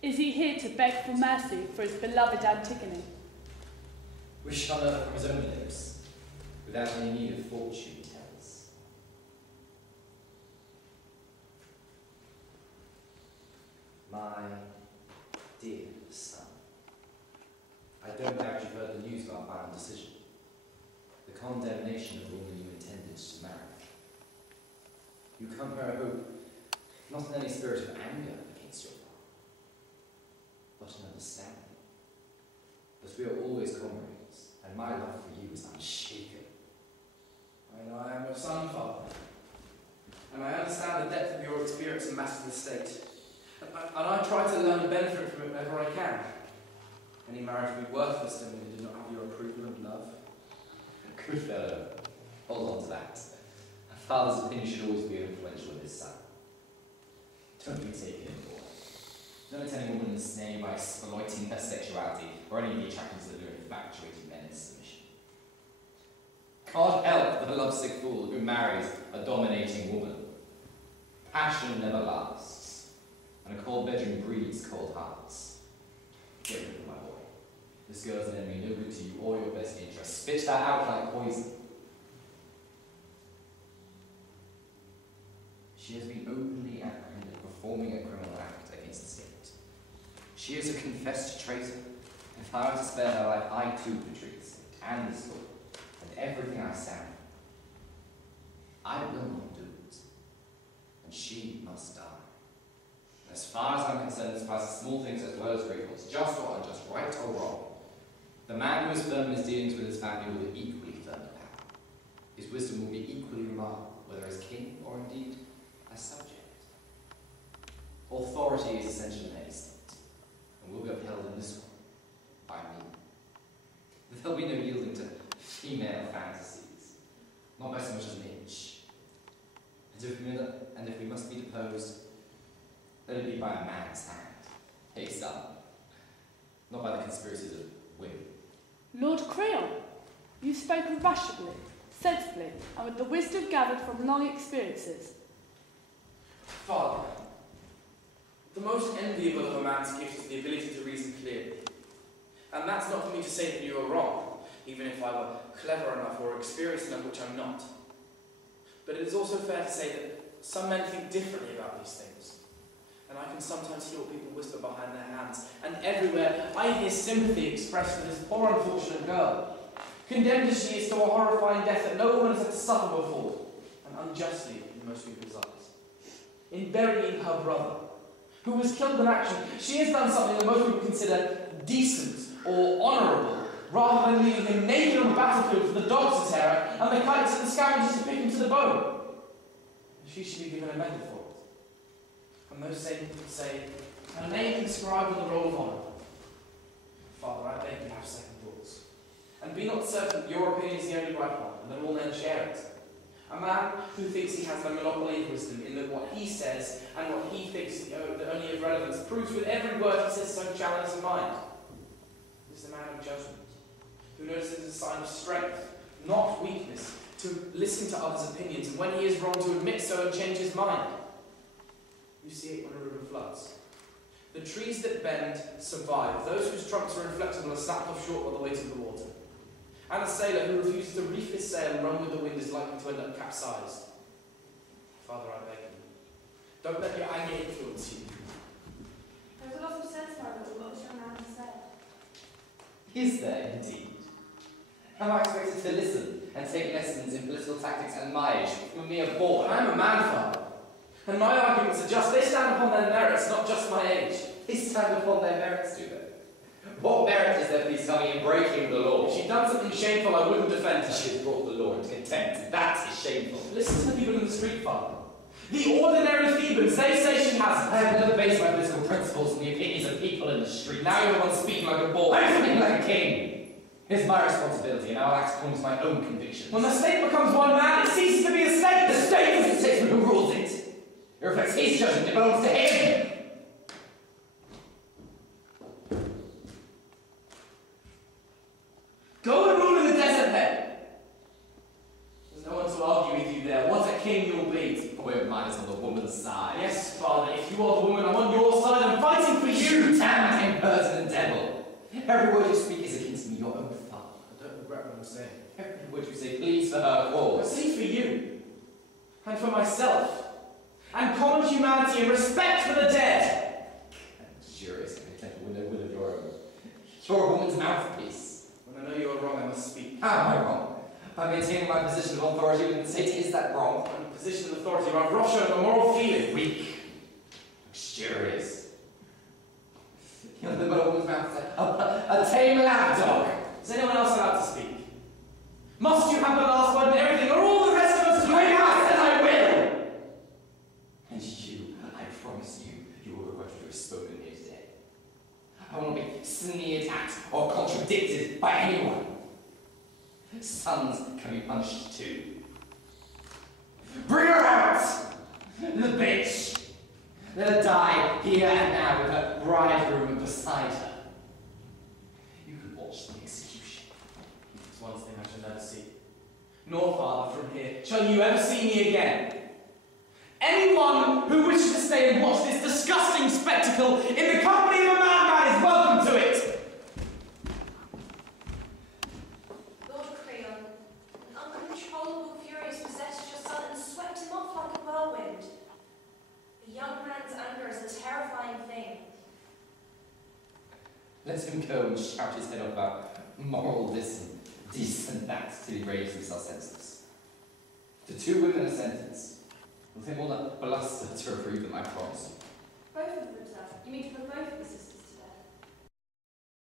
Is he here to beg for mercy for his beloved Antigone? Wish on earth from his own lips, without any need of fortune tells. My dear son, I don't doubt you've heard the news of our final decision. The condemnation of the woman you intended to marry. You come here, I hope, not in any spirit of anger against your father, but in understanding. That we are always comrades, and my love for you is unshaken. I know I am your son, Father, and I understand the depth of your experience in matters of the state, and I try to learn and benefit from it whenever I can. Any marriage would be worthless to me that did not have your approval and love. Good fellow. Hold on to that. A father's opinion should always be influential with his son. Don't be taken in, boy. Don't let any woman ensnare you by exploiting her sexuality or any of the attractions that lure infatuated men into submission. God help the lovesick fool who marries a dominating woman. Passion never lasts, and a cold bedroom breeds cold hearts. Get rid of her, my boy. This girl's an enemy, no good to you or your best interests. Spit her out like poison. She has been openly apprehended performing a criminal act against the state. She is a confessed traitor. If I were to spare her life, I too would treat the state and the school and everything I stand for. I will not do it, and she must die. As far as I'm concerned, this applies to small things as well as great ones, just or unjust, right or wrong. The man who is firm in his dealings with his family will be equally firm in power. His wisdom will be equally remarkable, whether as king or indeed as subject. Authority is essential in any state, and will be upheld in this one by me. There'll be no yielding to female fantasies, not by so much as an inch. And if we must be deposed, let it be by a man's hand, a son, not by the conspiracies of women. Lord Creon, you spoke rationally, sensibly, and with the wisdom gathered from long experiences. Father, the most enviable of a man's gift is the ability to reason clearly. And that's not for me to say that you are wrong, even if I were clever enough or experienced enough, which I'm not. But it is also fair to say that some men think differently about these things. And I can sometimes hear what people whisper behind their hands. And everywhere I hear sympathy expressed for this poor unfortunate girl, condemned as she is to a horrifying death that no woman has had to suffer before, and unjustly in most people's eyes. In burying her brother, who was killed in action, she has done something that most people consider decent or honourable, rather than leaving him naked on the battlefield for the dogs to tear and the kites and the scavengers to pick him to the bone. She should be given a medal for it. And those same people say, her name inscribed on the roll of honour. Father, I beg you have second thoughts. And be not certain that your opinion is the only right one, and that all men share it. A man who thinks he has a monopoly of wisdom in that what he says and what he thinks is the only of relevance proves with every word he says so challenge in mind. Is the man of judgment, who notices a sign of strength, not weakness, to listen to others' opinions, and when he is wrong, to admit so and change his mind. You see it when a river floods. The trees that bend survive. Those whose trunks are inflexible are snapped off short by the weight of the water. And a sailor who refuses to reef his sail and run with the wind is likely to end up capsized. Father, I beg you, don't let your anger influence you. There's a lot of sense, Father, in what this young man has said. Is there indeed? Am I expected to listen and take lessons in political tactics at my age from me a boy? I am a man, Father, and my arguments are just. They stand upon their merits, not just my age. They stand upon their merits, do they? What merit is there, please tell me, in breaking the law? If she'd done something shameful, I wouldn't defend her. She has brought the law into contempt. That is shameful. Listen to the people in the street, Father. The ordinary Thebans, they say she hasn't. I have never based my political principles on the opinions of people in the street. Now you're the one speaking like a boy. I'm speaking like a king. It's my responsibility, and I'll act according to my own convictions. When the state becomes one man, it ceases to be a state. The state is the statesman who rules it. It reflects his judgment. It belongs to him. Go and rule in the desert then. There's no one to argue with you there. What a king you'll be. A boy of mine is on the woman's side. Yes, Father, if you are the woman, I'm on your side. I'm fighting for you. Every word you speak is akin to me, your own father. I don't regret what I'm saying. Every word you say pleads for her I cause. say for you, and for myself, and common humanity and respect for the dead. Luxurious, with a will of your own. You're a woman's mouthpiece. When I know you are wrong, I must speak. How am I wrong? By maintaining my position of authority within the state, is that wrong? I'm in a position of authority where I've rough shown a moral feeling. Weak. Luxurious. You're the woman's mouth. A tame lapdog. Is anyone else allowed to speak? Must you have the last word in everything, or all the rest of us do? I must and I will! And you, I promise you, you will regret what you have spoken here today. I will not be sneered at or contradicted by anyone. Sons can be punished too. Bring her out! The bitch! Let her die here and now with her bridegroom beside her. You can watch the execution. It's one thing I shall never see. Nor, Father, from here shall you ever see me again. Anyone who wishes to stay and watch this disgusting spectacle in the company of a madman is welcome to it. Lord Creon, an uncontrollable fury has possessed your son and swept him off like a whirlwind. A young man's anger is a terrifying thing. Let him go and shout his head off about moral this and decent that till he raise himself senseless. The 2 women are sentenced. We'll take all that bluster to reprieve them, I promise. Both of them, sir. You mean to put both of them